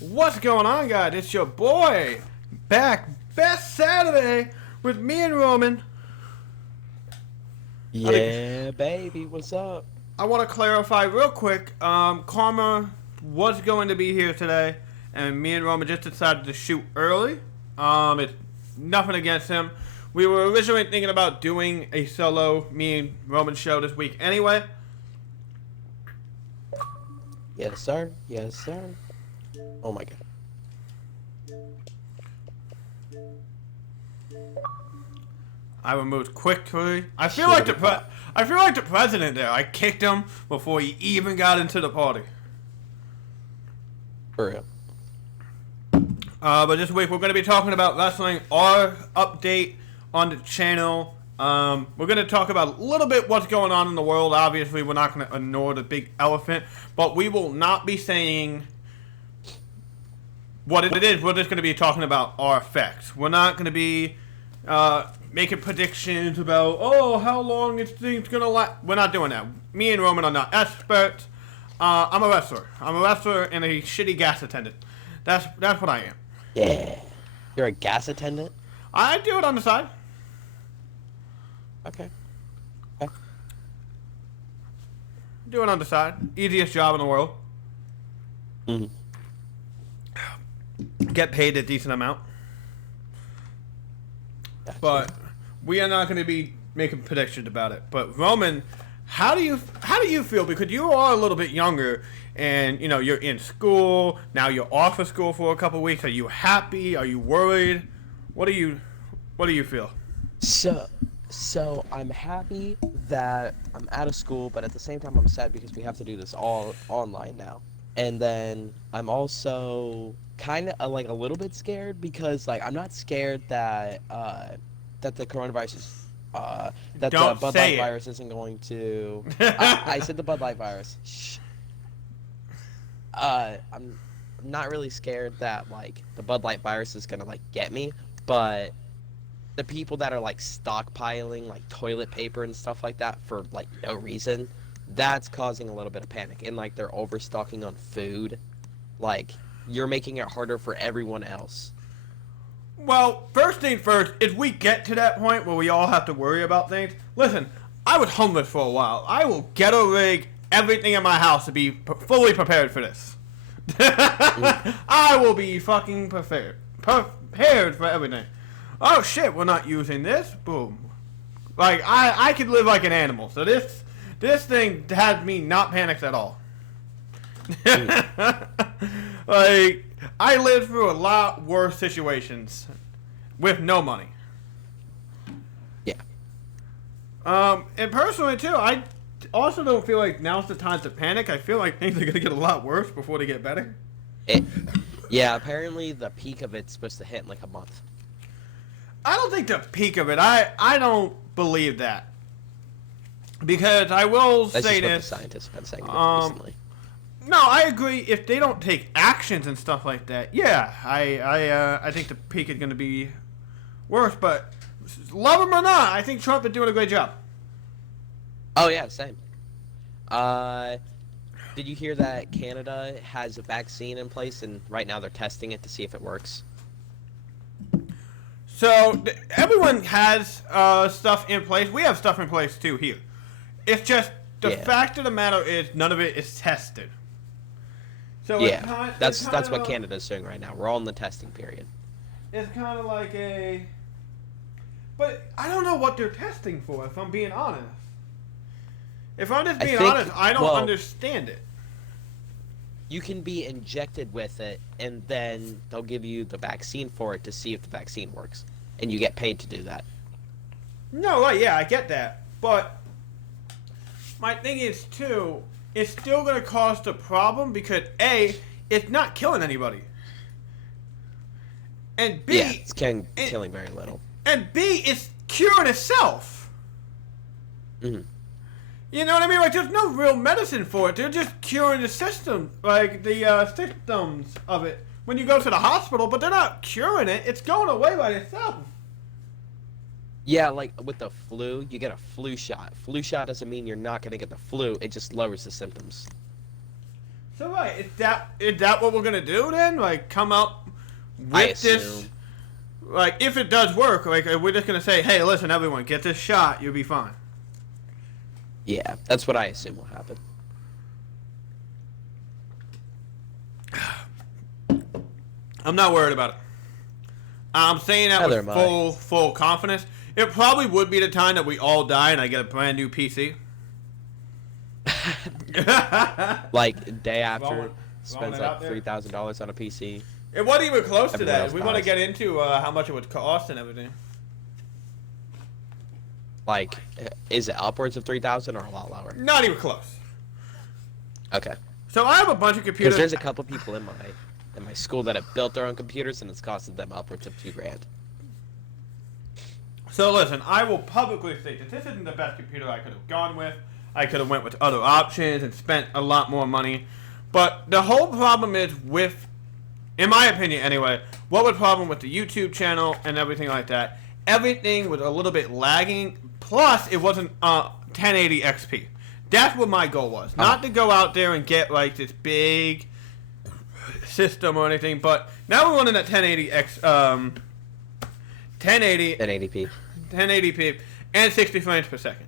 What's going on, guys? It's your boy back, best Saturday with me and Roman. Yeah, baby, what's up? I want to clarify real quick. Karma was going to be here today, and me and Roman just decided to shoot early. It's nothing against him. We were originally thinking about doing a solo me and Roman show this week anyway. Yes, sir. Yes, sir. Oh my god. I removed quickly. I feel Shit like of a I feel like the president there. I kicked him before he even got into the party. For real. But this week we're going to be talking about wrestling, our update on the channel. We're going to talk about a little bit what's going on in the world. Obviously, we're not going to ignore the big elephant, but we will not be saying what it is. We're just going to be talking about our effects. We're not going to be making predictions about, how long this thing's going to last. We're not doing that. Me and Roman are not experts. I'm a wrestler. I'm a wrestler and a shitty gas attendant. That's what I am. Yeah. You're a gas attendant? I do it on the side. Okay. Do it on the side. Easiest job in the world. Mm-hmm. Get paid a decent amount. Gotcha. But we are not going to be making predictions about it. But Roman, how do you feel? Because you are a little bit younger, and you're in school now. You're off of school for a couple weeks. Are you happy? Are you worried? What do you feel? So I'm happy that I'm out of school, but at the same time I'm sad because we have to do this all online now. And then I'm also kind of like a little bit scared because like I'm not scared that that the coronavirus is that Don't the Bud say Light it. virus isn't going to. I said the Bud Light virus. Shh. I'm not really scared that like the Bud Light virus is gonna like get me, but the people that are like stockpiling like toilet paper and stuff like that for like no reason, that's causing a little bit of panic. And like they're overstocking on food, like you're making it harder for everyone else. Well, first thing first, if we get to that point where we all have to worry about things, listen, I was homeless for a while. I will ghetto rig everything in my house to be fully prepared for this. I will be fucking prepared for everything. Oh shit, we're not using this. Boom. Like I could live like an animal. So this thing had me not panicked at all. Like I lived through a lot worse situations with no money. Yeah. And personally too, I also don't feel like now's the time to panic. I feel like things are gonna get a lot worse before they get better. Yeah, apparently the peak of it's supposed to hit in like a month. I don't think the peak of it. I don't believe that, because I will That's say just what the this. scientists have been saying recently. No, I agree. If they don't take actions and stuff like that, yeah, I think the peak is going to be worse. But love him or not, I think Trump is doing a great job. Oh yeah, same. Did you hear that Canada has a vaccine in place and right now they're testing it to see if it works? So everyone has stuff in place. We have stuff in place too here. It's just the fact of the matter is none of it is tested. So Yeah, that's what Canada's doing right now. We're all in the testing period. It's kind of like a. But I don't know what they're testing for, if I'm being honest. If I'm just being honest, I don't understand it. You can be injected with it, and then they'll give you the vaccine for it to see if the vaccine works. And you get paid to do that. No, right, yeah, I get that. But my thing is, too, it's still going to cause a problem because, A, it's not killing anybody. And B... Yeah, it's killing very little. And B, it's curing itself. Mm-hmm. You know what I mean? Like, there's no real medicine for it. They're just curing the system, like the symptoms of it when you go to the hospital, but they're not curing it. It's going away by itself. Yeah, like with the flu, you get a flu shot. Flu shot doesn't mean you're not going to get the flu. It just lowers the symptoms. So right, is that what we're gonna do then? Like come up with this? Like if it does work, like we're just gonna say, hey, listen, everyone, get this shot, you'll be fine. Yeah, that's what I assume will happen. I'm not worried about it. I'm saying that Neither with am I. full confidence. It probably would be the time that we all die and I get a brand new PC. Like day after, Throwing spends it out like there. $3,000 on a PC. It wasn't even close to Everyone that. else We want to dies. get into how much it would cost and everything. Like, is it upwards of 3,000 or a lot lower? Not even close. Okay. So I have a bunch of Because computers. there's a couple people in my school that have built their own computers and it's costed them upwards of $2,000. So listen, I will publicly state that this isn't the best computer I could have gone with. I could have went with other options and spent a lot more money. But the whole problem is with, in my opinion anyway, what was the problem with the YouTube channel and everything like that? Everything was a little bit lagging. Plus, it wasn't 1080 XP. That's what my goal was. Not to go out there and get like this big system or anything. But now we're running at 1080, 1080p. 1080p, and 60 frames per second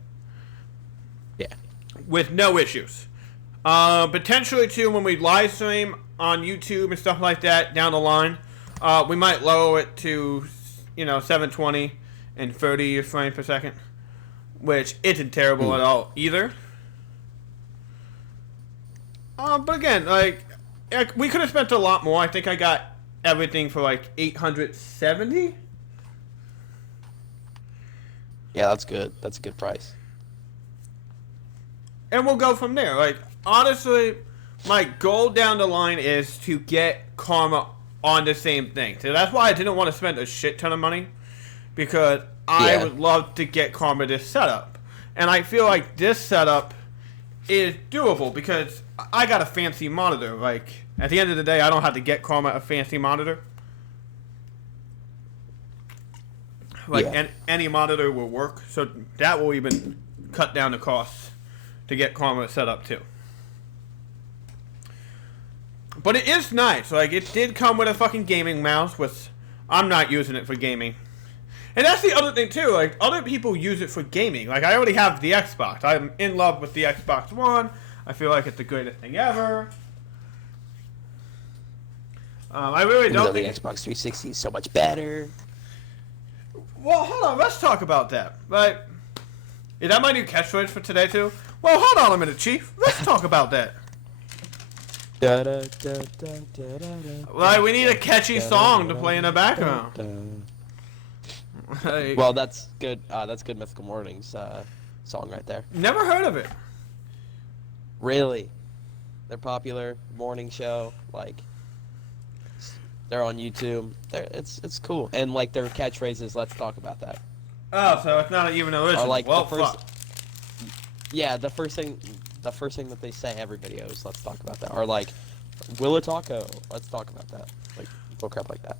Yeah. with no issues. Potentially too, when we live stream on YouTube and stuff like that down the line, we might lower it to 720 and 30 frames per second, which isn't terrible at all either. But again, like we could have spent a lot more. I think I got everything for like 870. Yeah, that's good. That's a good price. And we'll go from there. Like, honestly, my goal down the line is to get Karma on the same thing. So that's why I didn't want to spend a shit ton of money. Because I would love to get Karma this setup. And I feel like this setup is doable because I got a fancy monitor. Like, at the end of the day, I don't have to get Karma a fancy monitor. Like, any monitor will work. So that will even cut down the costs to get Karma set up too. But it is nice. Like, it did come with a fucking gaming mouse, which I'm not using it for gaming. And that's the other thing too. Like, other people use it for gaming. Like, I already have the Xbox. I'm in love with the Xbox One. I feel like it's the greatest thing ever. I really don't The think... Xbox 360 is so much better. Well, hold on. Let's talk about that. Right? Is that my new catchphrase for today too? Well, hold on a minute, Chief. Let's talk about that. Like, we need a catchy song to play in the background. Like, Well, that's good. That's good. Mythical Mornings song right there. never heard of it. Really, they're popular morning show. Like, they're on YouTube. It's cool. And like their catchphrases. Let's talk about that. Oh, so it's not even original. Or like well, the first. fuck. Yeah, the first thing that they say every video is let's talk about that. Or like, Willa Taco. Let's talk about that. Like bullcrap like that.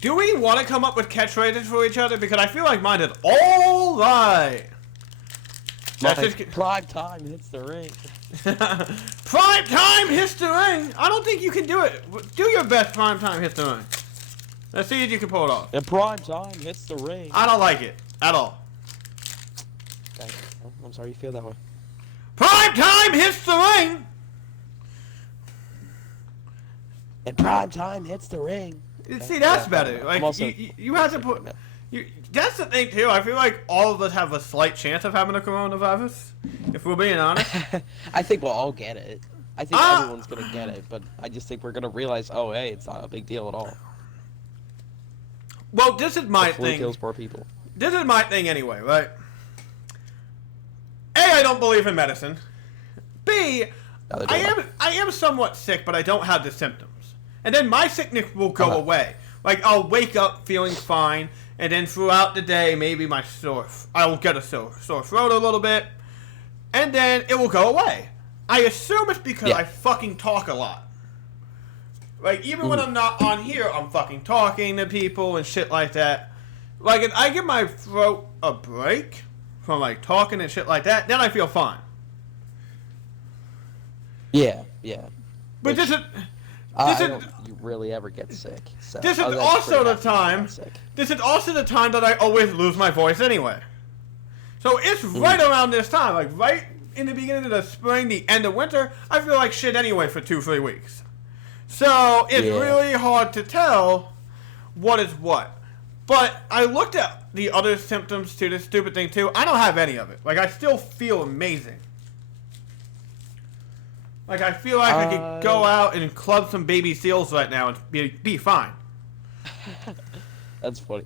Do we want to come up with catchphrases for each other? Because I feel like mine is all right. That's Like, just... prime time hits the ring. Prime time hits the ring. I don't think you can do it. Do your best. Prime time hits the ring. Let's see if you can pull it off. And prime time hits the ring. I don't like it at all. Okay. Oh, I'm sorry you feel that way. Prime time hits the ring. And prime time hits the ring. See, that's Yeah, better. I'm Like also- you have to put. That's the thing too. I feel like all of us have a slight chance of having a coronavirus, if we're being honest. I think we'll all get it. I think Ah! everyone's gonna get it, but I just think we're gonna realize, oh hey, it's not a big deal at all. Well, this is my The flu thing. kills poor people. This is my thing anyway, right? A, I don't believe in medicine. B, Neither do I am somewhat sick, but I don't have the symptoms. And then my sickness will go Uh-huh. away. Like, I'll wake up feeling fine, and then throughout the day, maybe I will get a sore throat a little bit, and then it will go away. I assume it's because Yeah. I fucking talk a lot. Like, even when I'm not on here, I'm fucking talking to people and shit like that. Like, if I give my throat a break from, like, talking and shit like that, then I feel fine. Yeah, yeah. But Which, this is I don't really ever get sick. So this is I was also pretty the happy when I time. got sick. This is also the time that I always lose my voice anyway. So it's right around this time, like right in the beginning of the spring, the end of winter. I feel like shit anyway for 2-3 weeks. So it's really hard to tell what is what. But I looked at the other symptoms to this stupid thing too. I don't have any of it. Like I still feel amazing. Like I feel like I could go out and club some baby seals right now and be fine. That's funny.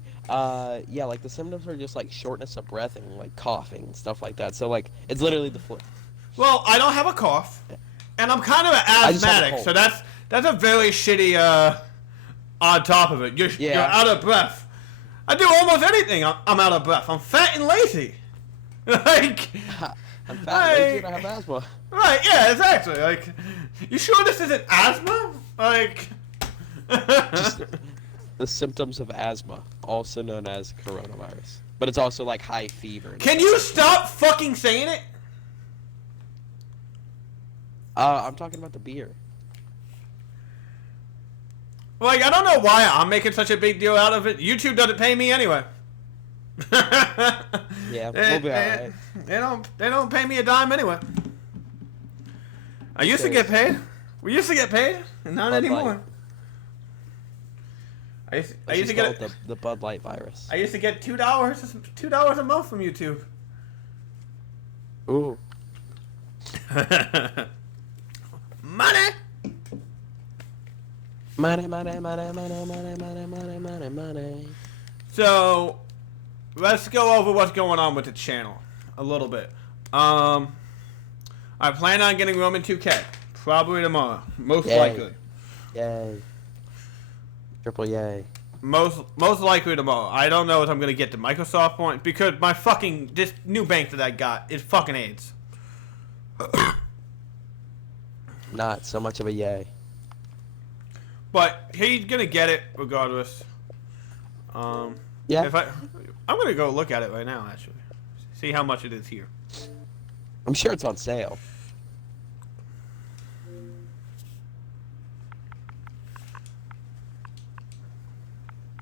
Yeah, like the symptoms are just like shortness of breath and like coughing and stuff like that. So like it's literally the flu. Well, I don't have a cough, and I'm kind of an just have a asthmatic, cold. so that's a very shitty on top of it. You're out of breath. I do almost anything. I'm out of breath. I'm fat and lazy. Like I'm fat and lazy and I have asthma. right? Yeah, exactly. Like, you sure this isn't asthma? Like. Just the symptoms of asthma, also known as coronavirus. But it's also like high fever. Can you stop fucking saying it? I'm talking about the beer. Like, I don't know why I'm making such a big deal out of it. YouTube doesn't pay me anyway. Yeah, we'll be alright. They don't pay me a dime anyway. I used to get paid. We used to get paid, and not Bud anymore. Light. I used to get the Bud Light virus. I used to get $2 a month from YouTube. Ooh. Money. Money. So, let's go over what's going on with the channel a little bit. I plan on getting Roman 2K probably tomorrow, most likely. Yay. Triple yay. Most likely tomorrow. I don't know if I'm gonna get the Microsoft point because this new bank that I got is fucking AIDS. Not so much of a yay. But he's gonna get it regardless. Yeah. I'm gonna go look at it right now actually, see how much it is here. I'm sure it's on sale.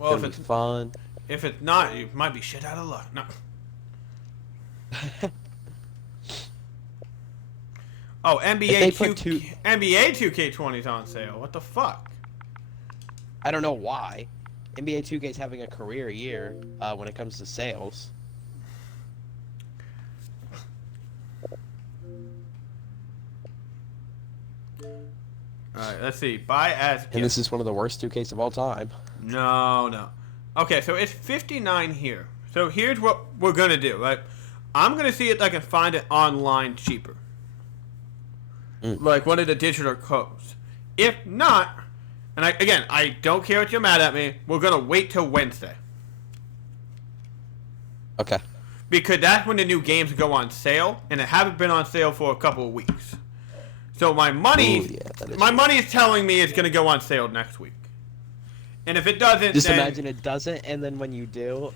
Well, It's gonna be fun. if it's not, it might be shit out of luck. No. Oh, NBA 2K20 is on sale. What the fuck? I don't know why. NBA 2K is having a career year when it comes to sales. Alright, let's see. Buy as gift. And this is one of the worst 2Ks of all time. No. Okay, so it's 59 here. So here's what we're gonna do, right? I'm gonna see if I can find it online cheaper. Like one of the digital codes. If not, and I don't care if you're mad at me, we're gonna wait till Wednesday. Okay. Because that's when the new games go on sale, and it haven't been on sale for a couple of weeks. So my money, is telling me it's gonna go on sale next week. And if it doesn't, Just then imagine it doesn't, and then when you do,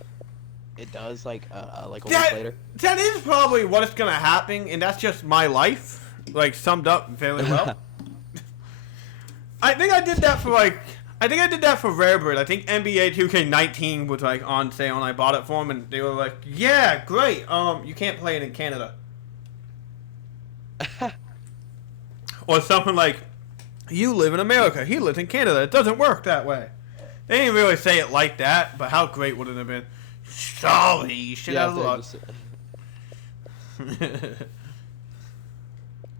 it does like a week later. That is probably what is gonna happen, and that's just my life, like summed up fairly well. I think I did that for Rarebird. I think NBA 2K19 was like on sale, and I bought it for them, and they were like, "Yeah, great. You can't play it in Canada." Or something like, "You live in America. He lives in Canada. It doesn't work that way." They didn't really say it like that, but how great would it have been? Sorry, shit out of luck.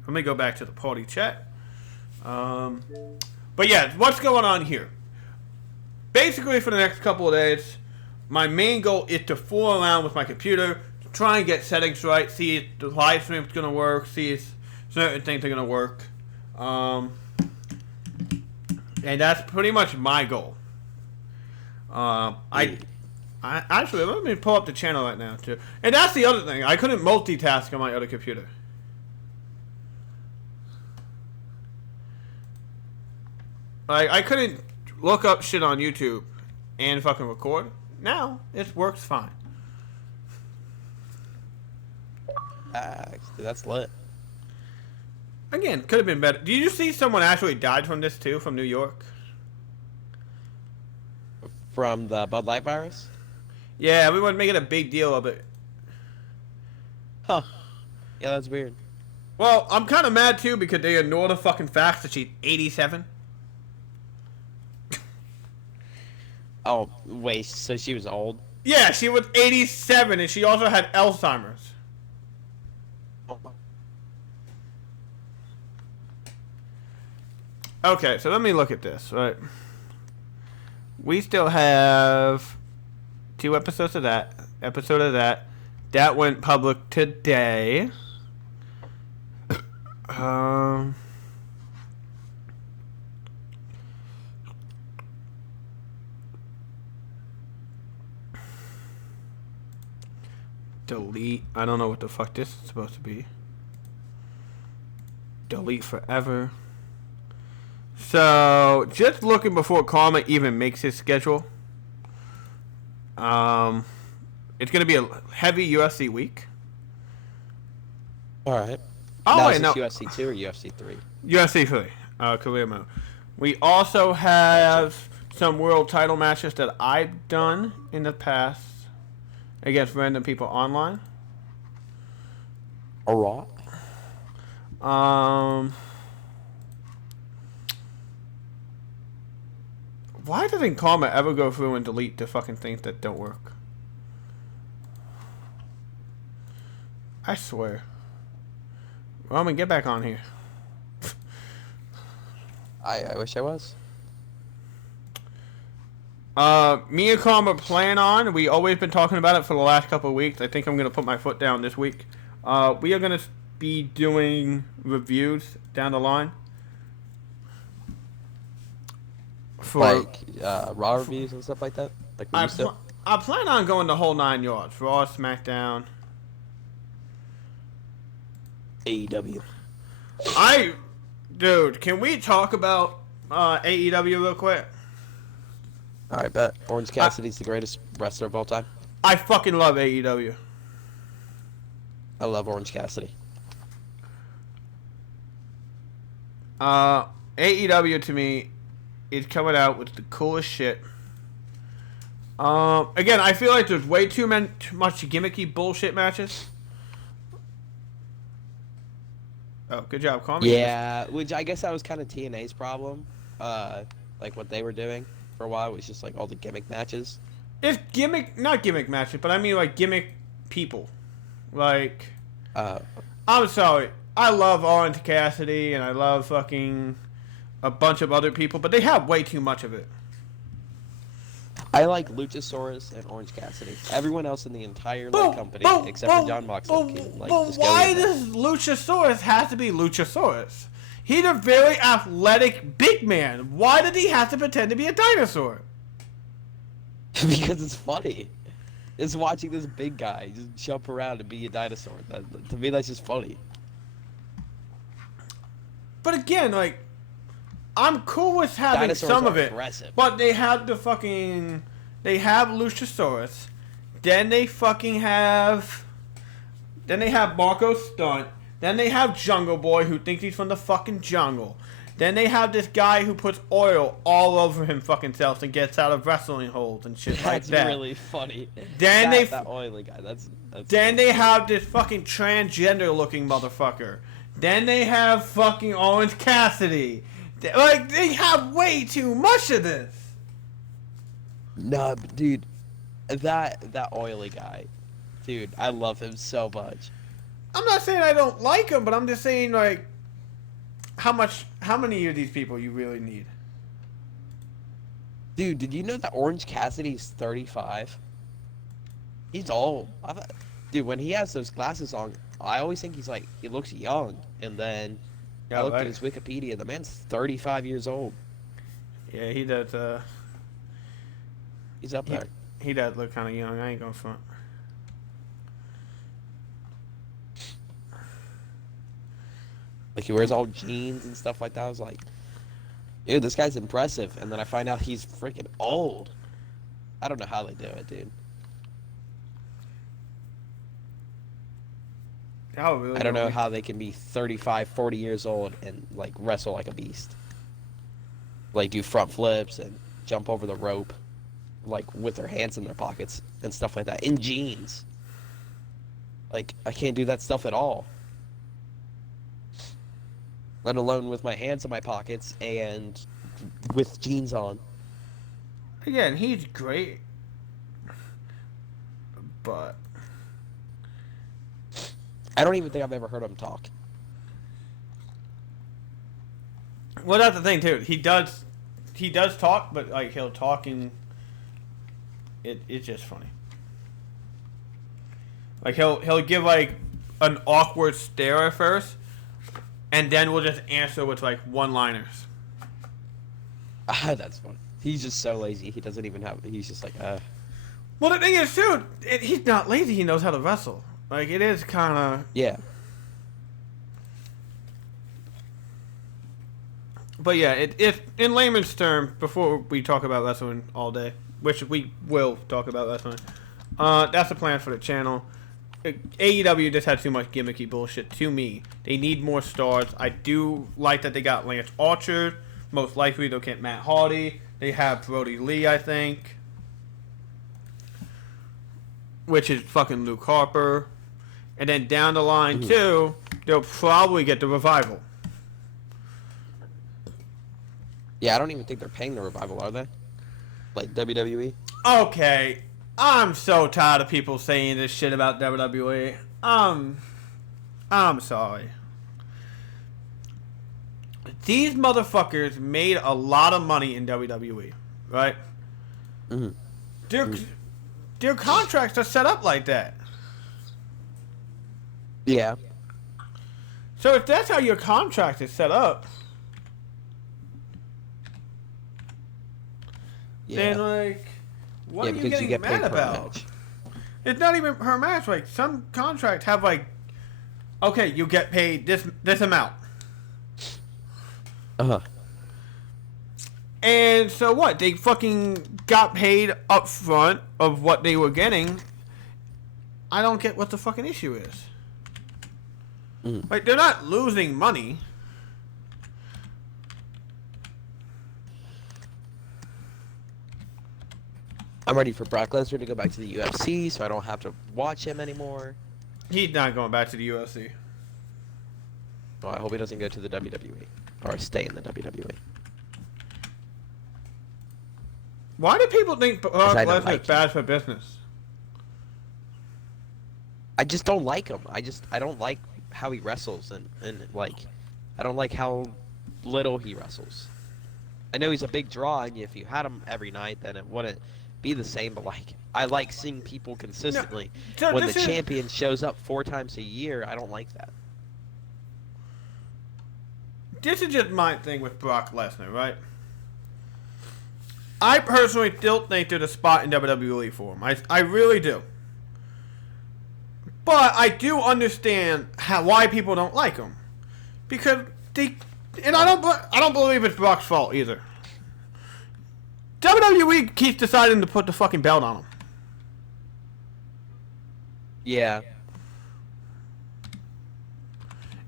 Let me go back to the party chat. But yeah, what's going on here? Basically, for the next couple of days, my main goal is to fool around with my computer, try and get settings right, see if the live stream's gonna work, see if certain things are gonna work. And that's pretty much my goal. I actually, let me pull up the channel right now too. And that's the other thing. I couldn't multitask on my other computer. I couldn't look up shit on YouTube and fucking record. Now it works fine. Dude, that's lit. Again, could have been better. Did you see someone actually died from this too, from New York? From the Bud Light virus? Yeah, everyone making a big deal of it. Huh. Yeah, that's weird. Well, I'm kind of mad too because they ignore the fucking facts that she's 87. Oh, wait, so she was old? Yeah, she was 87 and she also had Alzheimer's. Okay, so let me look at this, right? We still have 2 episodes of that. Episode of that. That went public today. Delete. I don't know what the fuck this is supposed to be. Delete forever. So, just looking before Karma even makes his schedule. It's going to be a heavy UFC week. Alright. Oh, now, wait, is no. this UFC 2 or UFC 3? UFC 3. Career mode. We also have some world title matches that I've done in the past against random people online. Alright. Why doesn't Karma ever go through and delete the fucking things that don't work? I swear. Roman, get back on here. I wish I was. Me and Karma plan on. We always been talking about it for the last couple of weeks. I think I'm gonna put my foot down this week. We are gonna be doing reviews down the line. For Like, Raw reviews and stuff like that? Like we used to? I plan on going the whole 9 yards. Raw, SmackDown. AEW. Dude, can we talk about AEW real quick? Alright, bet. Orange Cassidy's the greatest wrestler of all time. I fucking love AEW. I love Orange Cassidy. AEW to me is coming out with the coolest shit. Again, I feel like there's way too much gimmicky bullshit matches. Oh, good job, Karma. Yeah, which I guess that was kind of TNA's problem. Like what they were doing for a while was just like all the gimmick matches. It's not gimmick matches, but I mean like gimmick people. Like, I'm sorry, I love Orange Cassidy and I love fucking a bunch of other people, but they have way too much of it. I like Luchasaurus and Orange Cassidy. Everyone else in the entire company, except for John Moxley, can just go why with it. does Luchasaurus have to be Luchasaurus? He's a very athletic big man. Why did he have to pretend to be a dinosaur? Because it's funny. It's watching this big guy just jump around and be a dinosaur. To me, that's just funny. But again, like, I'm cool with having Dinosaurs some are of it, aggressive. but they have they have Luchasaurus, then they have Marco Stunt, then they have Jungle Boy who thinks he's from the fucking jungle, then they have this guy who puts oil all over him fucking self and gets out of wrestling holds and shit like that. That's really funny. Then that oily guy. That's then they have this fucking transgender looking motherfucker. Then they have fucking Orange Cassidy. Like, they have way too much of this. Nah, but dude, that oily guy, dude, I love him so much. I'm not saying I don't like him, but I'm just saying, like, how many of these people you really need? Dude, did you know that Orange Cassidy's 35? He's old. Dude, when he has those glasses on, I always think he looks young, and then I looked at his Wikipedia. The man's 35 years old. Yeah, he does. He's up there. He does look kind of young. I ain't gonna front. Like, he wears all jeans and stuff like that. I was like, dude, this guy's impressive. And then I find out he's freaking old. I don't know how they do it, dude. I really I don't know how they can be 35, 40 years old and like wrestle like a beast. Like do front flips and jump over the rope, like with their hands in their pockets and stuff like that in jeans. Like I can't do that stuff at all. Let alone with my hands in my pockets and with jeans on. Again, he's great, but I don't even think I've ever heard him talk. well, that's the thing too. He does talk, but like he'll talk and it's just funny. Like he'll give like an awkward stare at first, and then we'll just answer with like one-liners. That's fun. He's just so lazy. He doesn't even have. He's just like, Well, the thing is, too, he's not lazy. He knows how to wrestle. Like it is kind of. yeah. But yeah, it in layman's term, before we talk about wrestling all day, which we will talk about wrestling, that's the plan for the channel. AEW just had too much gimmicky bullshit to me. They need more stars. I do like that they got Lance Archer. Most likely they'll get Matt Hardy. They have Brody Lee, I think. Which is fucking Luke Harper. And then down the line, too, they'll probably get the Revival. Yeah, I don't even think they're paying the Revival, are they? Like WWE? Okay, I'm so tired of people saying this shit about WWE. I'm sorry. These motherfuckers made a lot of money in WWE, right? Their contracts are set up like that. Yeah. So if that's how your contract is set up, then like, what are you getting mad about? It's not even per match. Like some contracts have like, okay, you get paid this amount. And so what? They fucking got paid up front of what they were getting. I don't get what the fucking issue is. Like, they're not losing money. I'm ready for Brock Lesnar to go back to the UFC so I don't have to watch him anymore. He's not going back to the UFC. Well, I hope he doesn't go to the WWE. Or stay in the WWE. Why do people think Brock I don't Lesnar like is bad for business? I just don't like him. I don't like how he wrestles and like I don't like how little he wrestles. I know he's a big draw and if you had him every night then it wouldn't be the same, but like I like seeing people consistently. No, so when the champion shows up 4 times a year, I don't like that. This is just my thing with Brock Lesnar, right? I personally still think there's a spot in WWE for him. I really do. But I do understand why people don't like him, because and I don't believe it's Brock's fault either. WWE keeps deciding to put the fucking belt on him. Yeah.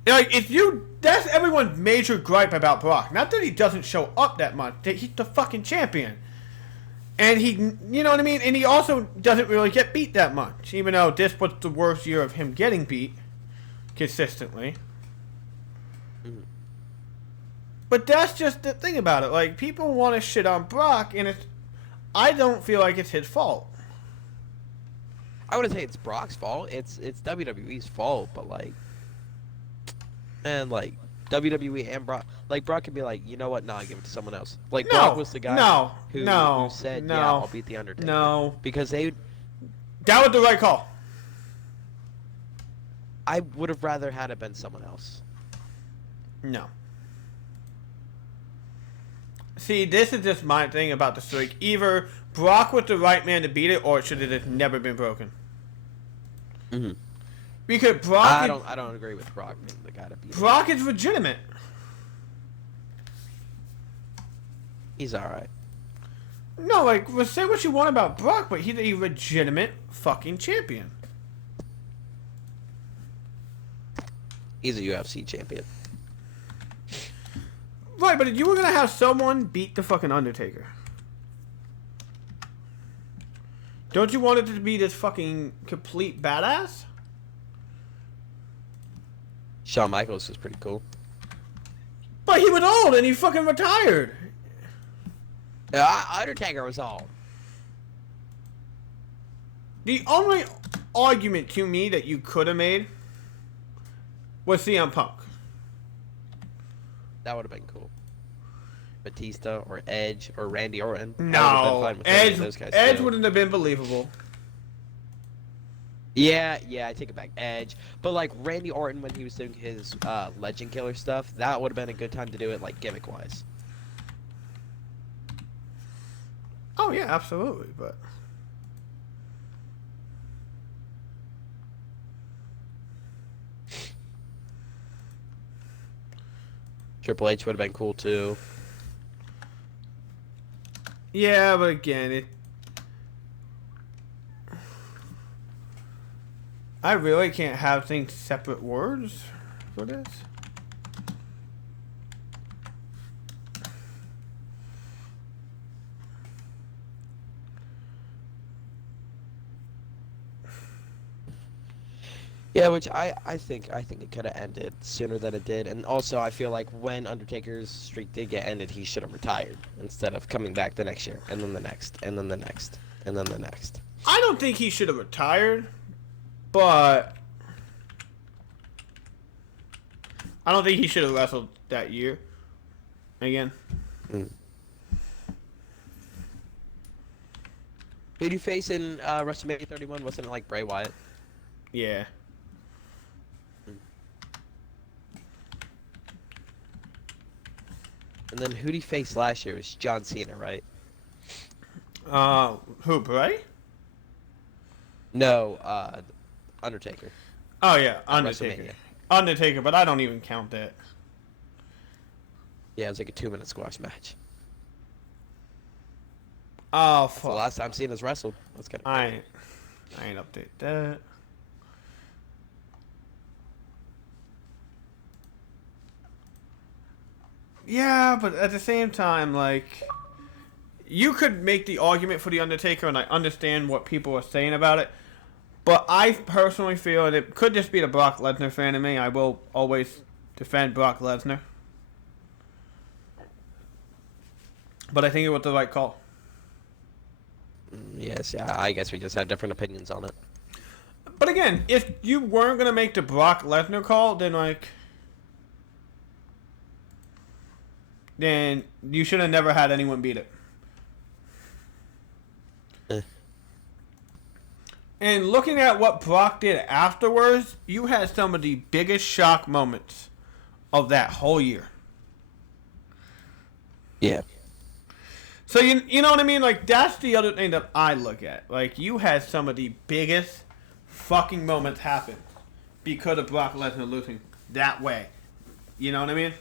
Like that's everyone's major gripe about Brock. Not that he doesn't show up that much. That he's the fucking champion. And he, you know what I mean? And he also doesn't really get beat that much. Even though this was the worst year of him getting beat consistently. But that's just the thing about it. Like, people want to shit on Brock, and I don't feel like it's his fault. I wouldn't say it's Brock's fault. It's WWE's fault, but like, man, like WWE and Brock, like Brock could be like, you know what? Nah, give it to someone else. Like Brock was the guy who said, yeah, I'll beat the Undertaker. No, because that was the right call. I would have rather had it been someone else. No. See, this is just my thing about the streak. Either Brock was the right man to beat it, or it should have just never been broken. Because Brock, I don't agree with Brock being the guy to beat it. Brock is legitimate. He's all right. No, like, say what you want about Brock, but he's a legitimate fucking champion. He's a UFC champion. Right, but you were gonna have someone beat the fucking Undertaker. Don't you want it to be this fucking complete badass? Shawn Michaels was pretty cool. But he was old and he fucking retired. Undertaker was old. The only argument to me that you could have made was CM Punk. That would have been cool. Batista or Edge or Randy Orton. No, Edge wouldn't have been believable. Yeah, I take it back. Edge. But like Randy Orton when he was doing his Legend Killer stuff, that would have been a good time to do it like gimmick wise. Oh yeah, absolutely, but Triple H would have been cool too. yeah, but again, I really can't have things separate words for this. Yeah, which I think it could have ended sooner than it did, and also I feel like when Undertaker's streak did get ended, he should have retired instead of coming back the next year, and then the next, and then the next, and then the next. I don't think he should have retired, but I don't think he should have wrestled that year again. Who'd you face in WrestleMania 31? Wasn't it like Bray Wyatt? Yeah. And then who'd he face last year? It was John Cena, right? Who, Bray? No, Undertaker. Oh yeah, Undertaker. Undertaker, but I don't even count that. Yeah, it was like a 2-minute squash match. Oh That's the fuck. last time Cena's wrestled. Let's get it. I ain't update that. Yeah, but at the same time, like, you could make the argument for The Undertaker, and I understand what people are saying about it, but I personally feel that it could just be the Brock Lesnar fan in me. I will always defend Brock Lesnar. But I think it was the right call. Yes, yeah, I guess we just have different opinions on it. But again, if you weren't going to make the Brock Lesnar call, then, like, then you should have never had anyone beat it. And looking at what Brock did afterwards, you had some of the biggest shock moments of that whole year. Yeah. So you know what I mean? Like, that's the other thing that I look at. Like, you had some of the biggest fucking moments happen because of Brock Lesnar losing that way. You know what I mean?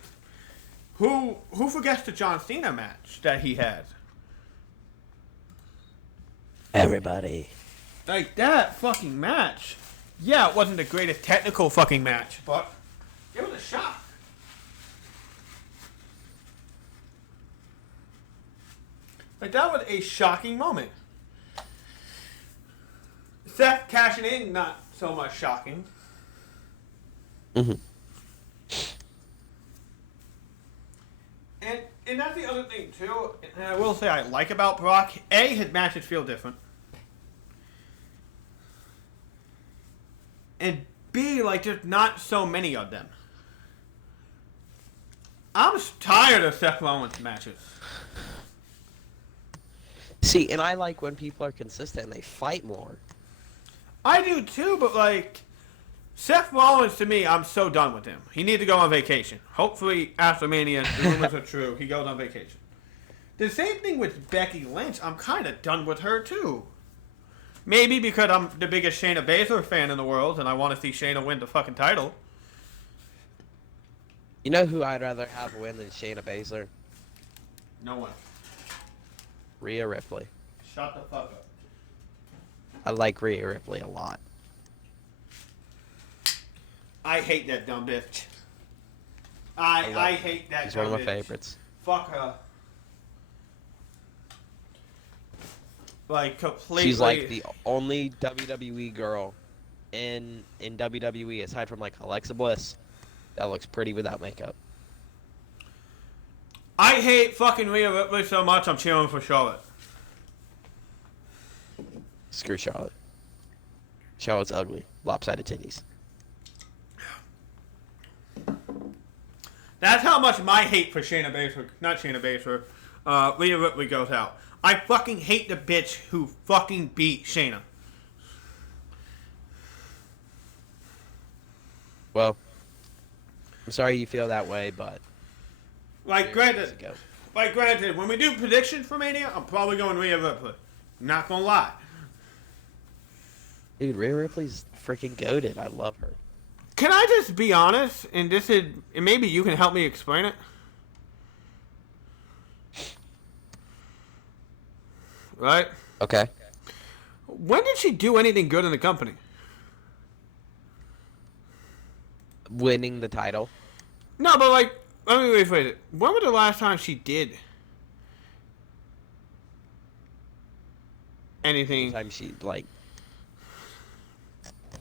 Who forgets the John Cena match that he had? Everybody. Like, that fucking match. Yeah, it wasn't the greatest technical fucking match, but it was a shock. Like, that was a shocking moment. Seth cashing in, not so much shocking. Mm-hmm. And that's the other thing, too, and I will say I like about Brock. A, his matches feel different. And B, like, there's not so many of them. I'm tired of Seth Rollins matches. See, and I like when people are consistent and they fight more. I do too, but like, Seth Rollins, to me, I'm so done with him. He needs to go on vacation. Hopefully, after Mania, the rumors are true, he goes on vacation. The same thing with Becky Lynch. I'm kind of done with her too. Maybe because I'm the biggest Shayna Baszler fan in the world, and I want to see Shayna win the fucking title. You know who I'd rather have win than Shayna Baszler? No one. Rhea Ripley. Shut the fuck up. I like Rhea Ripley a lot. I hate that dumb bitch. I love I her. hate that She's dumb one of my bitch. favorites. Fuck her. Like, completely. She's like the only WWE girl in WWE aside from like Alexa Bliss that looks pretty without makeup. I hate fucking Rhea Ripley so much, I'm cheering for Charlotte. Screw Charlotte. Charlotte's ugly. Lopsided titties. That's how much my hate for Shayna Baszler, not Shayna Baszler, Rhea Ripley goes out. I fucking hate the bitch who fucking beat Shayna. Well, I'm sorry you feel that way, but Like, granted, when we do predictions for Mania, I'm probably going Rhea Ripley. Not gonna lie. dude, Rhea Ripley's freaking goated. I love her. Can I just be honest, and maybe you can help me explain it? Right? Okay. When did she do anything good in the company? Winning the title. No, but like, let me rephrase it. When was the last time she did anything? Time she like.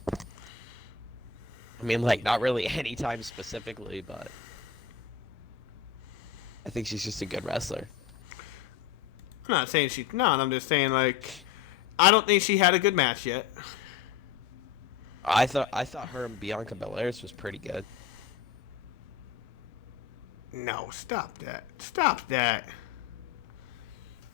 I mean, like, not really any time specifically, but I think she's just a good wrestler. I'm not saying she's not. I'm just saying, like, I don't think she had a good match yet. I thought her and Bianca Belair's was pretty good. No, stop that. Stop that.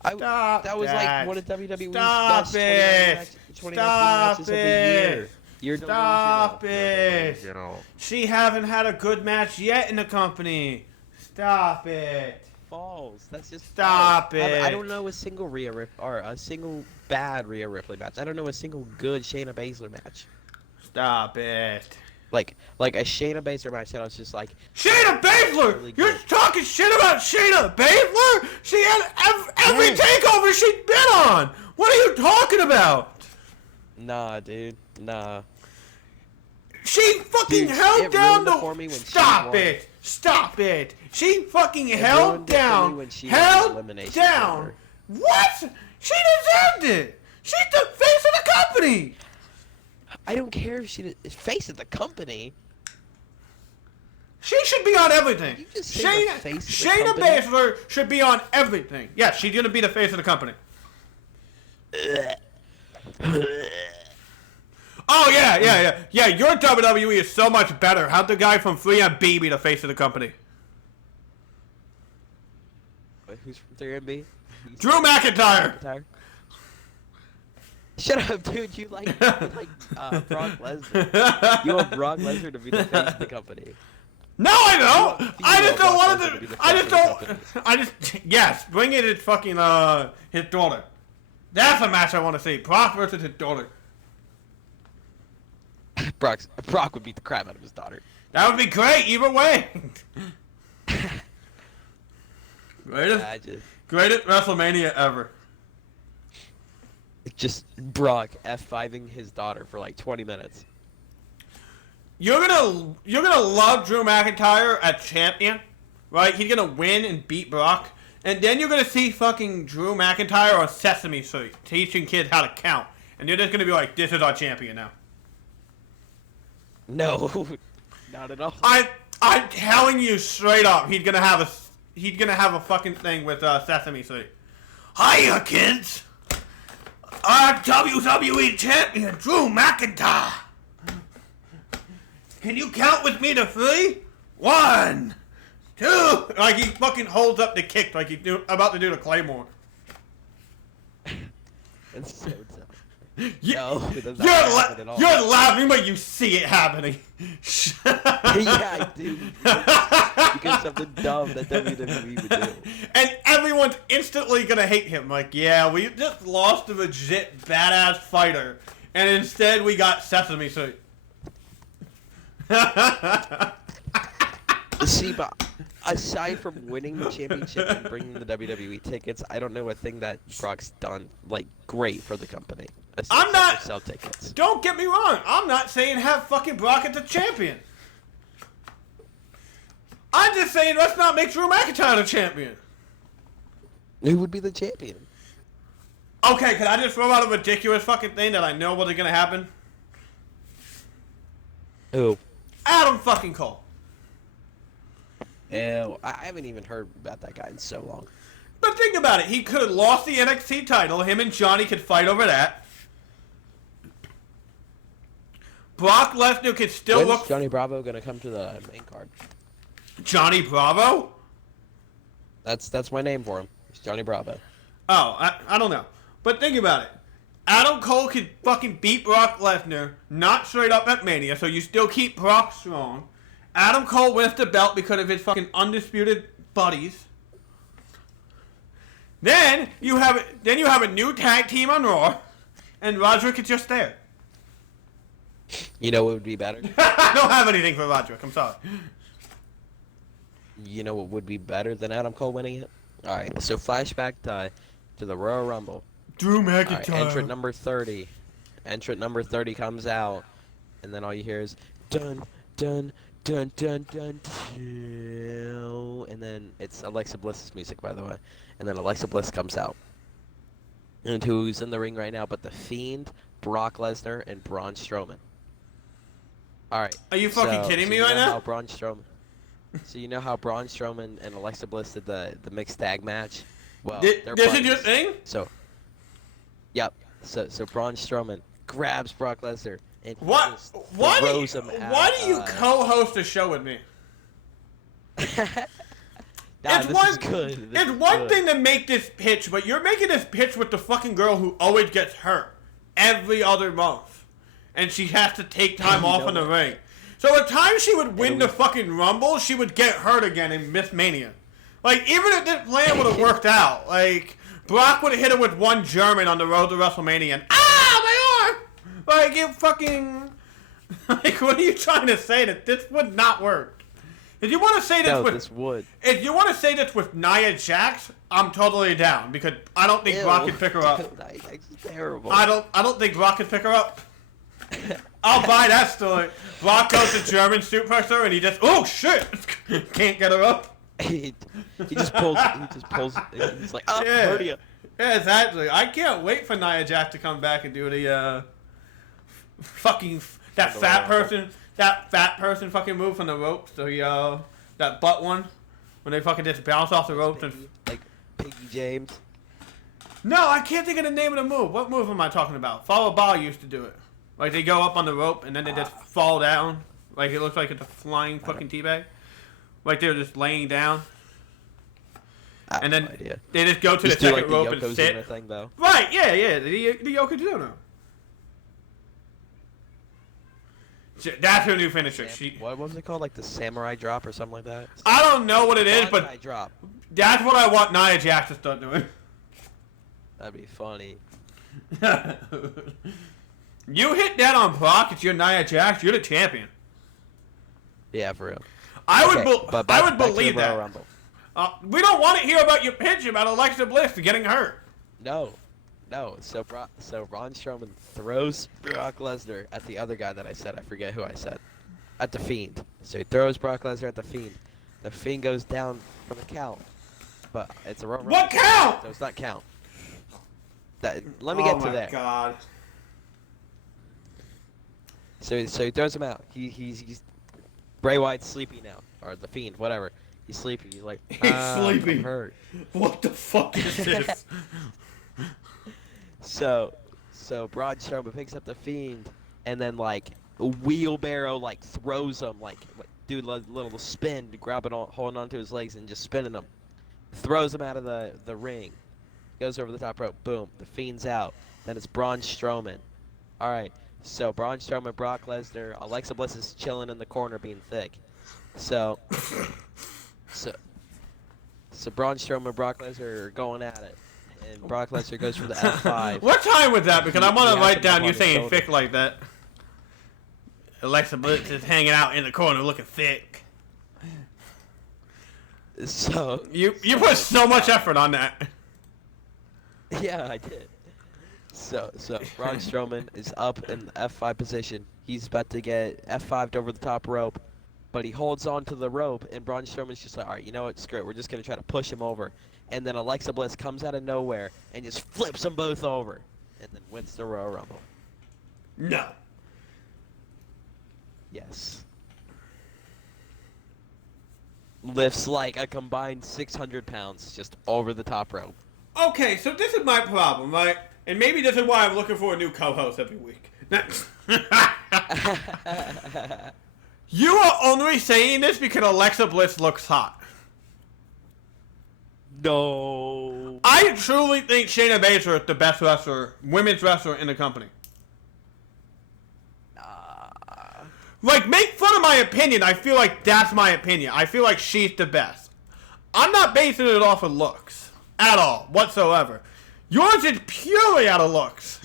That was that. like one of WWE's Stop best it. 2019 Stop matches of the it. year. You're Stop delusional. it. You're delusional. She haven't had a good match yet in the company. Stop it. False. That's just Stop false. it. I don't know a single or a single bad Rhea Ripley match. I don't know a single good Shayna Baszler match. Stop it. Like a Shayna Baszler match that I was just like, Shayna Baszler! Really You're good. talking shit about Shayna Baszler? She had every Yes. takeover she'd been on! What are you talking about? nah, dude, nah. She fucking Dude, held it down ruined it the... for me when she Stop won. it! Stop it! She fucking It held ruined it for me down... when she won the Held Elimination down... Chamber. What? She deserved it! She's the face of the company! I don't care if she is face of the company. She should be on everything. You just say the face of the Shayna company? Baszler should be on everything. Yeah, she's gonna be the face of the company. Oh yeah. Your WWE is so much better. How'd the guy from 3MB be the face of the company? Wait, who's from 3MB? Drew McIntyre. McIntyre? Shut up, dude. You like Brock Lesnar. You want Brock Lesnar to be the face of the company. No, I don't. You I just don't want want Brock it Lesnar to be to. the I face just of the don't. company. I just yes, bring it his fucking his daughter. That's a match I want to see. Brock versus his daughter. Brock would beat the crap out of his daughter. That would be great either way. Greatest WrestleMania ever. Just Brock F5ing his daughter for like 20 minutes. You're gonna love Drew McIntyre as champion, right? He's gonna win and beat Brock, and then you're gonna see fucking Drew McIntyre on Sesame Street teaching kids how to count, and you're just gonna be like, "This is our champion now." No, not at all. I'm telling you straight up, he's gonna have a fucking thing with Sesame Street. Hiya, kids! Our WWE champion, Drew McIntyre. Can you count with me to 3? 1, 2. Like he fucking holds up the kick like he's about to do the Claymore. It's so dumb. You, No, it does not happen at all. you're laughing, but you see it happening. Yeah, I do. Because something dumb that WWE would do. And everyone's instantly gonna hate him. Like, yeah, we just lost a legit badass fighter, and instead we got Sesame Street. See, but aside from winning the championship and bringing the WWE tickets, I don't know a thing that Brock's done like great for the company. I'm not- Sell tickets. Don't get me wrong. I'm not saying have fucking Brock as a champion. I'm just saying, let's not make Drew McIntyre the champion. Who would be the champion? Okay, can I just throw out a ridiculous fucking thing that I know what's gonna happen? Who? Adam fucking Cole. Ew, I haven't even heard about that guy in so long. But think about it. He could have lost the NXT title. Him and Johnny could fight over that. Brock Lesnar could still When's look... Johnny Bravo gonna come to the main card? Johnny Bravo? That's my name for him. It's Johnny Bravo. Oh, I don't know. But think about it. Adam Cole could fucking beat Brock Lesnar, not straight up at Mania, so you still keep Brock strong. Adam Cole wins the belt because of his fucking undisputed buddies. Then you have a new tag team on Raw, and Roderick is just there. You know what would be better? I don't have anything for Roderick. I'm sorry. You know what would be better than Adam Cole winning it? Alright, so flashback to the Royal Rumble. Drew Alright, McIntyre. entrant number 30. Entrant number 30 comes out, and then all you hear is dun dun dun dun dun dun, and then it's Alexa Bliss's music, by the way. And then Alexa Bliss comes out. And who's in the ring right now but The Fiend, Brock Lesnar, and Braun Strowman. Alright. Are you fucking kidding me right now? So you know how Braun Strowman and Alexa Bliss did the mixed tag match? Well, This they're is your buddies. thing? So, yep. So Braun Strowman grabs Brock Lesnar and he What? just Why throws him why do you co-host a show with me? Nah, It's this one- is good. This It's is one good. thing to make this pitch, but you're making this pitch with the fucking girl who always gets hurt every other month, and she has to take time off in the ring. So the time she would win the fucking Rumble, she would get hurt again and miss Mania. Like, even if this plan would have worked out, like, Brock would have hit her with one German on the road to WrestleMania and, my arm! Like, it fucking... Like, what are you trying to say? That this would not work? If you want to say this No, with... this would. If you want to say this with Nia Jax, I'm totally down, because I don't think Brock can pick her up. Nia Jax is terrible. I don't think Brock can pick her up. I'll buy that story. Brock goes to German suplex her and he just, oh shit, can't get her up. he just pulls. He's like, oh, Yeah. Herdia. Yeah, exactly. I can't wait for Nia Jax to come back and do the fucking that fat person fucking move from the ropes. The that butt one when they fucking just bounce off the ropes and. Like Piggy James. No, I can't think of the name of the move. What move am I talking about? Follow Ball used to do it. Like, they go up on the rope, and then they just fall down. Like, it looks like it's a flying fucking teabag. Like, they're just laying down. And then they just go to the second rope and sit. Thing, though. Right, yeah. The Yokozuna. That's her new finisher. What was it called? Like the Samurai Drop or something like that? I don't know what it is, but Samurai Drop. that's what I want Nia Jax to start doing. That'd be funny. You hit that on Brock, it's your Nia Jax, you're the champion. Yeah, for real. I Okay, would back to the believe Royal that. Rumble. We don't want to hear about your pitch about Alexa Bliss getting hurt. No. So Braun Strowman throws Brock Lesnar at the other guy that I said. I forget who I said. At the Fiend. So he throws Brock Lesnar at the Fiend. The Fiend goes down for the count. But it's a Royal Rumble. What count? So it's not count. Let me get to that. Oh my god. So he throws him out. He's Bray Wyatt's sleepy now, or the Fiend, whatever. He's sleepy. He's like, He's sleepy. I'm hurt. What the fuck is this? So Braun Strowman picks up the Fiend, and then like a wheelbarrow like throws him like do a little spin, grabbing holding onto his legs and just spinning him. Throws him out of the ring. Goes over the top rope. Boom. The Fiend's out. Then it's Braun Strowman. All right. So Braun Strowman, Brock Lesnar, Alexa Bliss is chilling in the corner being thick. So Braun Strowman, Brock Lesnar are going at it, and Brock Lesnar goes for the F5. What time was that? Because I want to He write has him down up you on his saying shoulder. thick like that. Alexa Bliss is hanging out in the corner looking thick. So You put so much effort on that. yeah, I did. So Braun Strowman is up in the F5 position. He's about to get F5'd over the top rope. but he holds on to the rope, and Braun Strowman's just like, all right, you know what, screw it, we're just gonna try to push him over, and then Alexa Bliss comes out of nowhere and just flips them both over, and then wins the Royal Rumble. No. Yes. Lifts like a combined 600 pounds just over the top rope. Okay, so this is my problem, right? And maybe this is why I'm looking for a new co-host every week. You are only saying this because Alexa Bliss looks hot. No. I truly think Shayna Baszler is the best wrestler, women's wrestler in the company. Like, make fun of my opinion. I feel like that's my opinion. I feel like she's the best. I'm not basing it off of looks. At all. Whatsoever. Yours is purely out of looks.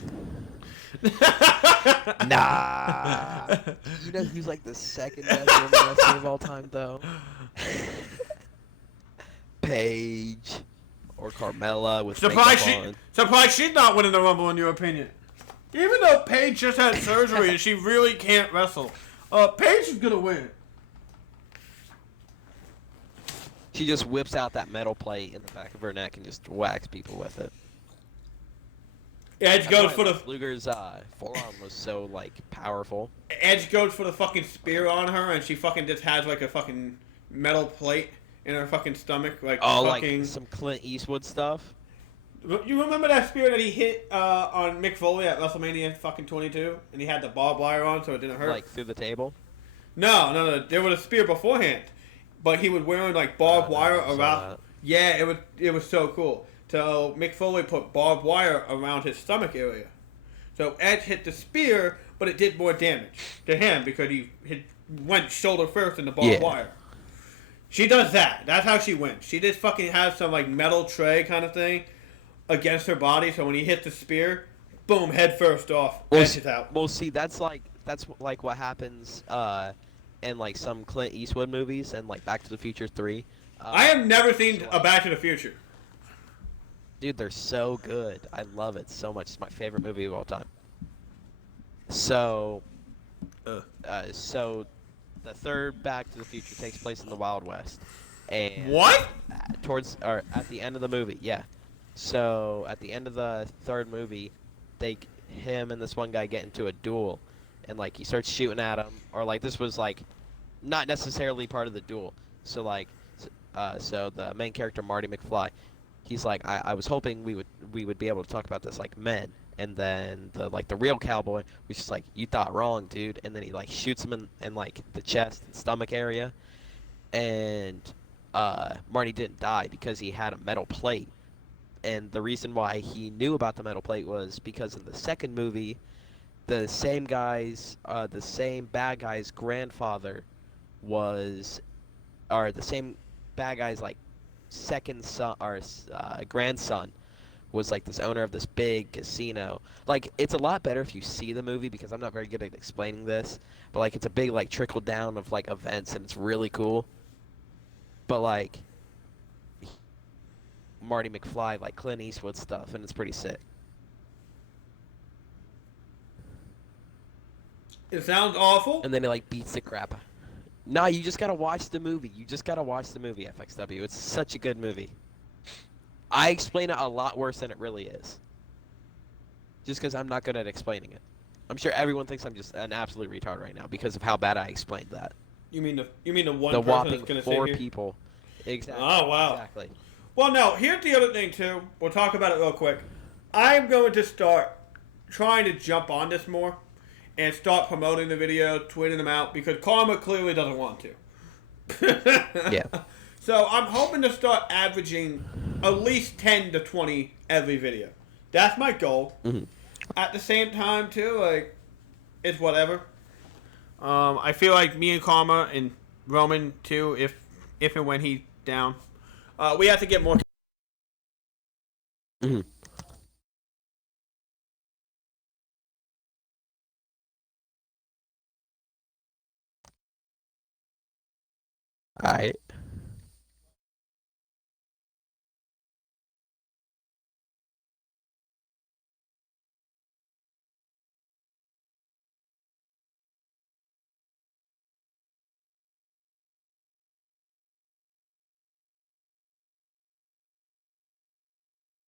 Nah. You know who's like the second best woman wrestler of all time, though? Paige. Or Carmella with Surprised she's not winning the Rumble, in your opinion. Even though Paige just had surgery and she really can't wrestle. Paige is gonna win. She just whips out that metal plate in the back of her neck and just whacks people with it. Edge goes for the Luger's forearm was so like powerful. Edge goes for the fucking spear on her, and she fucking just has like a fucking metal plate in her fucking stomach, like fucking... like some Clint Eastwood stuff. You remember that spear that he hit on Mick Foley at WrestleMania fucking 22, and he had the barbed wire on, so it didn't hurt. Like through the table. No. There was a spear beforehand, but he was wearing like barbed wire around. Yeah, it was so cool. So Mick Foley put barbed wire around his stomach area. So Edge hit the spear, but it did more damage to him because he went shoulder first in the barbed wire. She does that. That's how she wins. She just fucking has some like metal tray kind of thing against her body. So when he hits the spear, boom, head first off. Edge is out. Well, see, that's like what happens in like some Clint Eastwood movies and like Back to the Future 3. I have never seen a Back to the Future. Dude, they're so good. I love it so much. It's my favorite movie of all time. So, so the third Back to the Future takes place in the Wild West, and what? At the end of the movie, yeah. So at the end of the third movie, him and this one guy get into a duel, and like he starts shooting at him, or like this was like not necessarily part of the duel. So like, so the main character Marty McFly, he's like, I was hoping we would be able to talk about this like men. And then the real cowboy was just like, you thought wrong, dude. And then he like shoots him in like the chest and stomach area. And Marty didn't die because he had a metal plate. And the reason why he knew about the metal plate was because in the second movie, the same bad guy's grandfather was, or the same bad guy's like second son or grandson was like this owner of this big casino. Like, it's a lot better if you see the movie because I'm not very good at explaining this, but like it's a big like trickle down of like events and it's really cool. But like Marty McFly, like Clint Eastwood stuff, and it's pretty sick. It sounds awful. And then it like beats the crap. Nah, you just gotta watch the movie. You just gotta watch the movie, FXW. It's such a good movie. I explain it a lot worse than it really is. Just because I'm not good at explaining it. I'm sure everyone thinks I'm just an absolute retard right now because of how bad I explained that. You mean the one the person that's whopping gonna 4 sit here? people. Exactly. Oh wow. Exactly. Well, no. Here's the other thing too. We'll talk about it real quick. I'm going to start trying to jump on this more and start promoting the video, tweeting them out because Karma clearly doesn't want to. Yeah. So I'm hoping to start averaging at least 10 to 20 every video. That's my goal. Mm-hmm. At the same time, too, like, it's whatever. I feel like me and Karma and Roman, too, if and when he's down, we have to get more... Mm-hmm. Alright.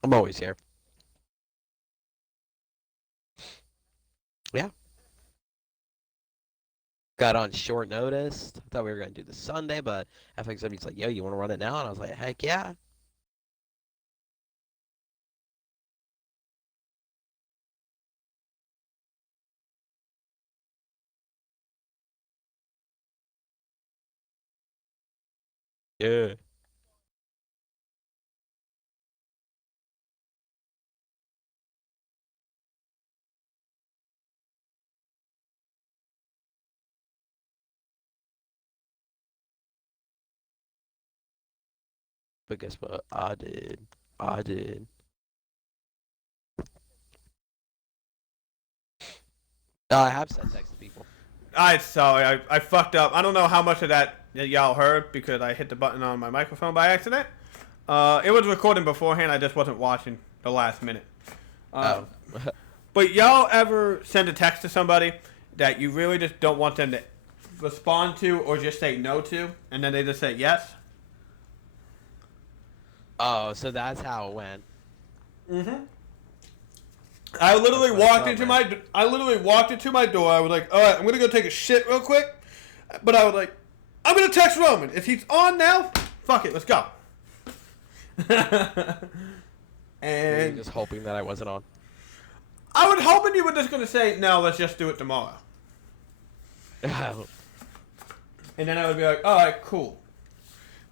I'm always here. Yeah. Got on short notice. I thought we were gonna do this Sunday, but FXW's like, "Yo, you want to run it now?" And I was like, "Heck yeah!" Yeah. But guess what? I did. I did. I have sent text to people. I sorry, I fucked up. I don't know how much of that y'all heard because I hit the button on my microphone by accident. It was recording beforehand. I just wasn't watching the last minute. Oh. But y'all ever send a text to somebody that you really just don't want them to respond to or just say no to, and then they just say yes? Oh, so that's how it went. Mm-hmm. I literally walked into my door. I was like, all right, I'm gonna go take a shit real quick. But I was like, I'm gonna text Roman. If he's on now, fuck it, let's go. And Just hoping that I wasn't on. I was hoping you were just gonna say, no, let's just do it tomorrow. And then I would be like, all right, cool.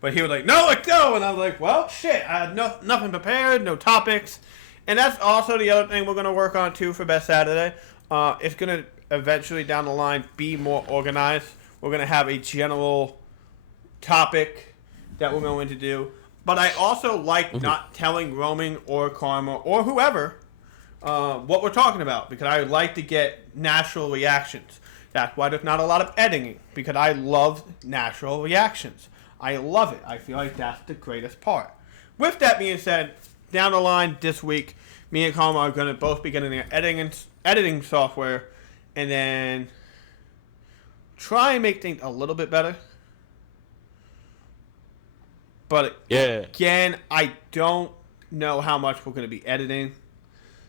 But he was like, no, let's go. And I was like, well, shit, I had nothing prepared, no topics. And that's also the other thing we're going to work on, too, for Best Saturday. It's going to eventually, down the line, be more organized. We're going to have a general topic that we're going to do. But I also like not telling Roman or Karma or whoever what we're talking about, because I like to get natural reactions. That's why there's not a lot of editing, because I love natural reactions. I love it. I feel like that's the greatest part. With that being said, down the line this week, me and Karma are going to both be getting their editing software, and then try and make things a little bit better. But again, I don't know how much we're going to be editing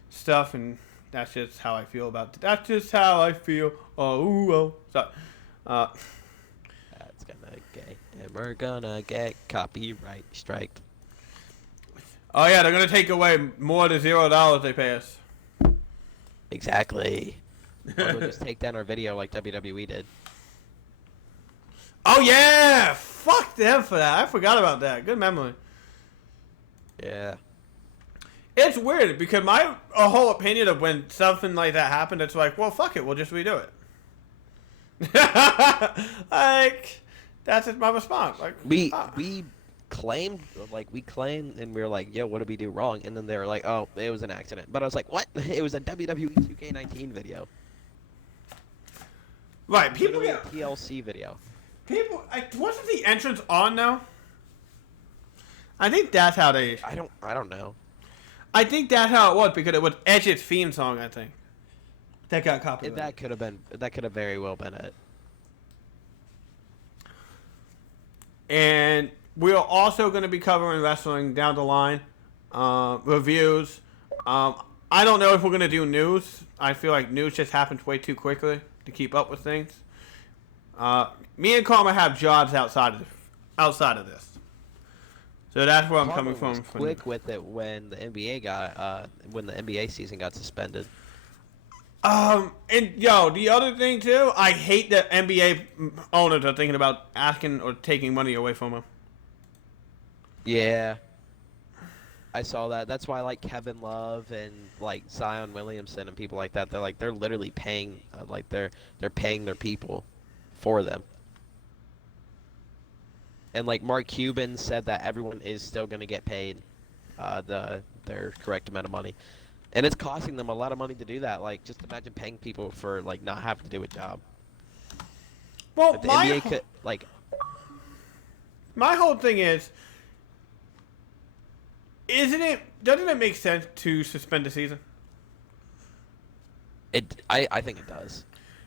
stuff, and that's just how I feel about it. That's just how I feel. So, That's gonna get, and we're gonna get copyright striked. oh yeah, they're gonna take away more than $0 they pay us. Exactly. Or they'll just take down our video like WWE did. Oh yeah, fuck them for that. I forgot about that. Good memory. Yeah. It's weird because my whole opinion of when something like that happened, it's like, well, fuck it, we'll just redo it. Like, that's just my response. Like, We claimed and we were like, yo, what did we do wrong? And then they were like, oh, it was an accident. But I was like, what? It was a WWE 2K19 video. right? People Literally get a TLC video. people. Wasn't the entrance on now? I think that's how they. I don't know. I think that's how it was because it was Edge's theme song. I think that got copyrighted. That could have very well been it. And we're also going to be covering wrestling down the line, reviews. I don't know if we're going to do news. I feel like news just happens way too quickly to keep up with things. Me and Karma have jobs outside of this. So that's where I'm coming from. Was quick with it when the NBA season got suspended. And yo, the other thing too, I hate that NBA owners are thinking about asking or taking money away from them. Yeah. I saw that. That's why like Kevin Love and like Zion Williamson and people like that, they're literally paying they're paying their people for them. And like Mark Cuban said that everyone is still going to get paid their correct amount of money. And it's costing them a lot of money to do that. Like just imagine paying people for like not having to do a job. Well, If the NBA could like my whole thing is, doesn't it make sense to suspend the season? I think it does.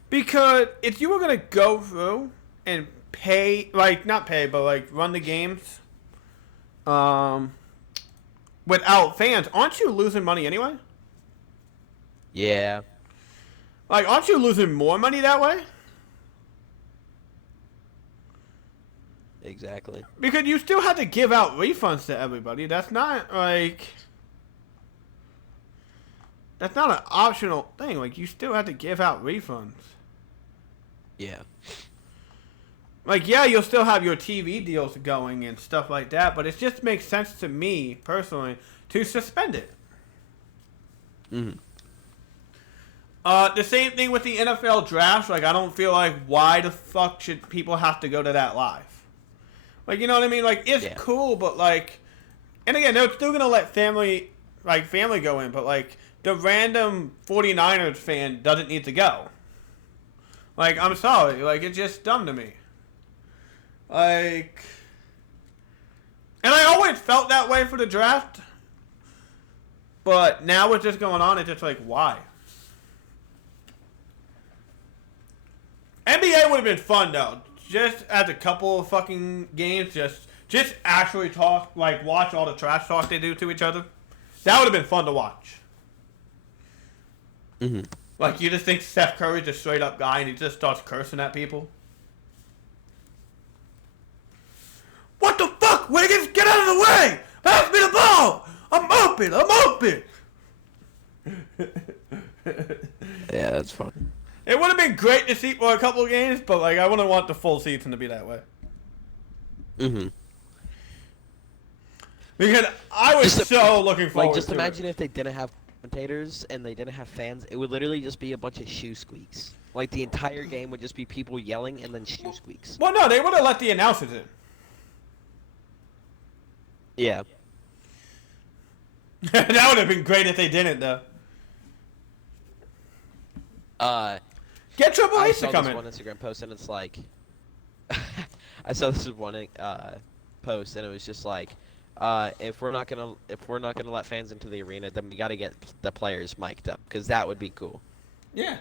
Because if you were going to go through and pay, like, not pay, but, like, run the games, without fans, aren't you losing money anyway? Yeah. Like, aren't you losing more money that way? Exactly. Because you still have to give out refunds to everybody. That's not, like... That's not an optional thing. Like, you still have to give out refunds. Yeah. Like, yeah, you'll still have your TV deals going and stuff like that, but it just makes sense to me, personally, to suspend it. Mm-hmm. The same thing with the NFL draft. Like, I don't feel like, why the fuck should people have to go to that live? Like, you know what I mean? Like, it's cool, but, like... And again, they're still going to let family go in, but, like, the random 49ers fan doesn't need to go. Like, I'm sorry. Like, it's just dumb to me. Like... And I always felt that way for the draft. But now with this going on, it's just like, why? NBA would have been fun, though. Just as a couple of fucking games, just actually talk, like, watch all the trash talk they do to each other. That would have been fun to watch. Mm-hmm. Like, you just think Steph Curry's a straight-up guy and he just starts cursing at people? What the fuck, Wiggins? Get out of the way! Pass me the ball! I'm open! Yeah, that's fun. It would have been great to see for a couple of games, but, like, I wouldn't want the full season to be that way. Mm-hmm. Because I was so looking forward to it. Like, just imagine if they didn't have commentators and they didn't have fans. It would literally just be a bunch of shoe squeaks. Like, the entire game would just be people yelling and then shoe squeaks. Well, no, they would have let the announcers in. Yeah. That would have been great if they didn't, though. Get Triple H to come in. I saw this one Instagram post and it's like... I saw this one post and it was just like... if we're not gonna let fans into the arena, then we gotta get the players mic'd up, because that would be cool. Yeah.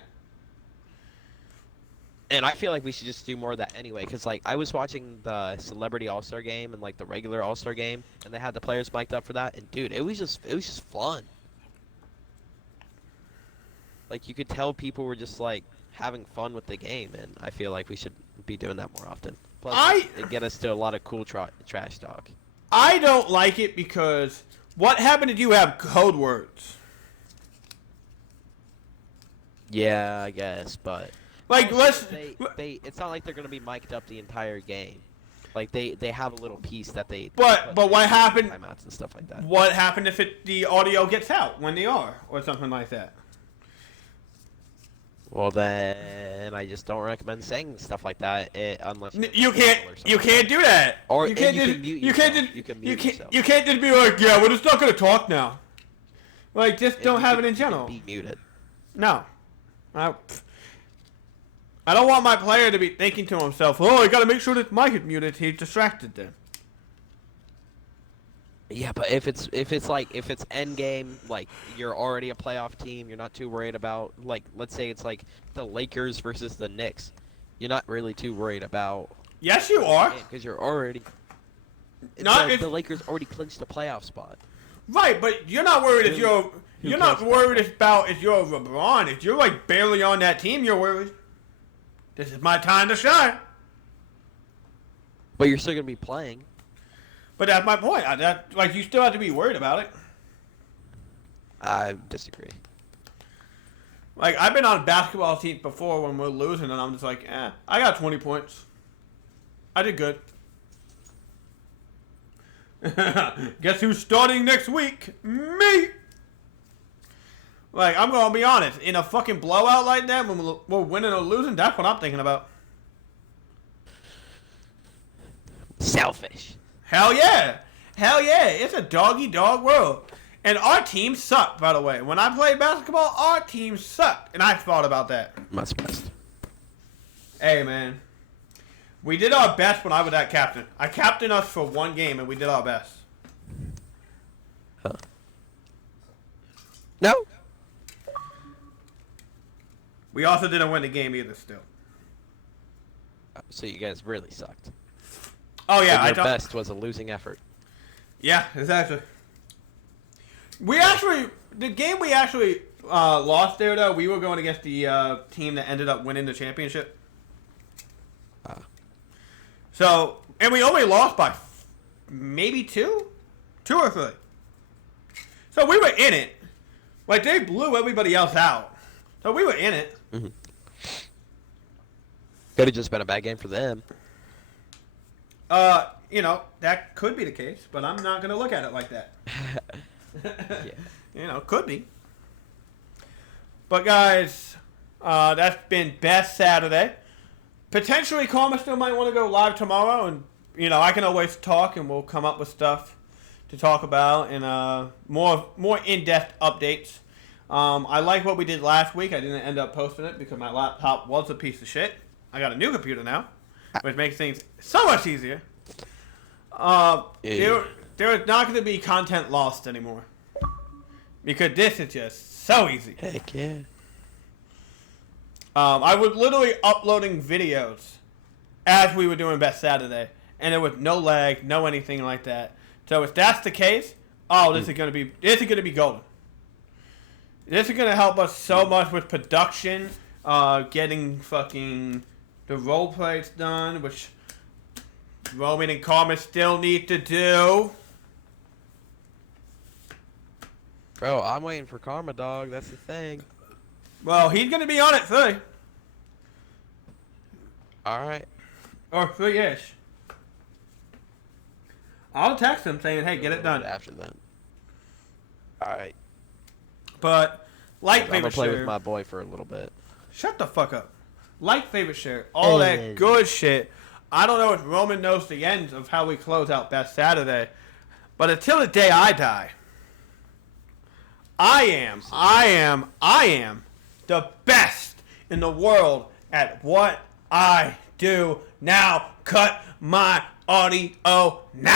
And I feel like we should just do more of that anyway, because, like, I was watching the Celebrity All-Star Game and, like, the regular All-Star Game, and they had the players mic'd up for that, and, dude, it was just fun. Like, you could tell people were just, like, having fun with the game, and I feel like we should be doing that more often. Plus, it get us to a lot of cool trash talk. I don't like it because what happened if you have code words? Yeah, I guess, but... Like, it's not like they're gonna be mic'd up the entire game. Like, they have a little piece that they... But what happened... Timeouts and stuff like that. What happened if the audio gets out when they are, or something like that? Well, then I just don't recommend saying stuff like that unless you can't do that. Or you can't you can't just be like, yeah, we're just not gonna talk now. Like, just don't have it in general. Be muted. No, I don't want my player to be thinking to himself, oh, I gotta make sure this mic is muted. He's distracted then. Yeah, but if it's end game, like, you're already a playoff team, you're not too worried about, like, let's say it's like the Lakers versus the Knicks, you're not really too worried about. Yes, you are. Because you're already. The Lakers already clinched the playoff spot. Right, but you're not worried if you're not worried about if you're LeBron. If you're like barely on that team, you're worried. This is my time to shine. But you're still gonna be playing. But that's my point. You still have to be worried about it. I disagree. Like, I've been on basketball teams before when we're losing, and I'm just like, I got 20 points. I did good. Guess who's starting next week? Me! Like, I'm gonna be honest. In a fucking blowout like that, when we're winning or losing, that's what I'm thinking about. Selfish. Hell yeah. Hell yeah. It's a dog-eat-dog world. And our team sucked, by the way. When I played basketball, our team sucked. And I thought about that. That's best. Hey, man. We did our best when I was that captain. I captained us for one game, and we did our best. Huh. No. We also didn't win the game either, still. So you guys really sucked. Oh, yeah. Your best was a losing effort. Yeah, exactly. The game we actually lost there, though, we were going against the team that ended up winning the championship. So, and we only lost by maybe 2 or 3. So we were in it. Like, they blew everybody else out. So we were in it. Mm-hmm. Could have just been a bad game for them. That could be the case, but I'm not going to look at it like that. Yeah. Could be. But, guys, that's been Best Saturday. Potentially, Karma still might want to go live tomorrow, and, I can always talk, and we'll come up with stuff to talk about, and more in-depth updates. I like what we did last week. I didn't end up posting it because my laptop was a piece of shit. I got a new computer now, which makes things so much easier. There is not going to be content lost anymore. Because this is just so easy. Heck yeah. I was literally uploading videos as we were doing Best Saturday. And there was no lag, no anything like that. So if that's the case, this is gonna be golden. This is gonna help us so much with production, getting fucking the role plays done, which Roman and Karma still need to do. Bro, I'm waiting for Karma, dog. That's the thing. Well, he's gonna be on it 3. Alright. Or 3-ish. I'll text him saying, hey, get it done. After that. Alright. But, like, I'm favorite gonna play share. with my boy for a little bit. Shut the fuck up. Like, favorite share. All that good shit. I don't know if Roman knows the ends of how we close out Best Saturday. But until the day I die, I am the best in the world at what I do now. Cut my audio now.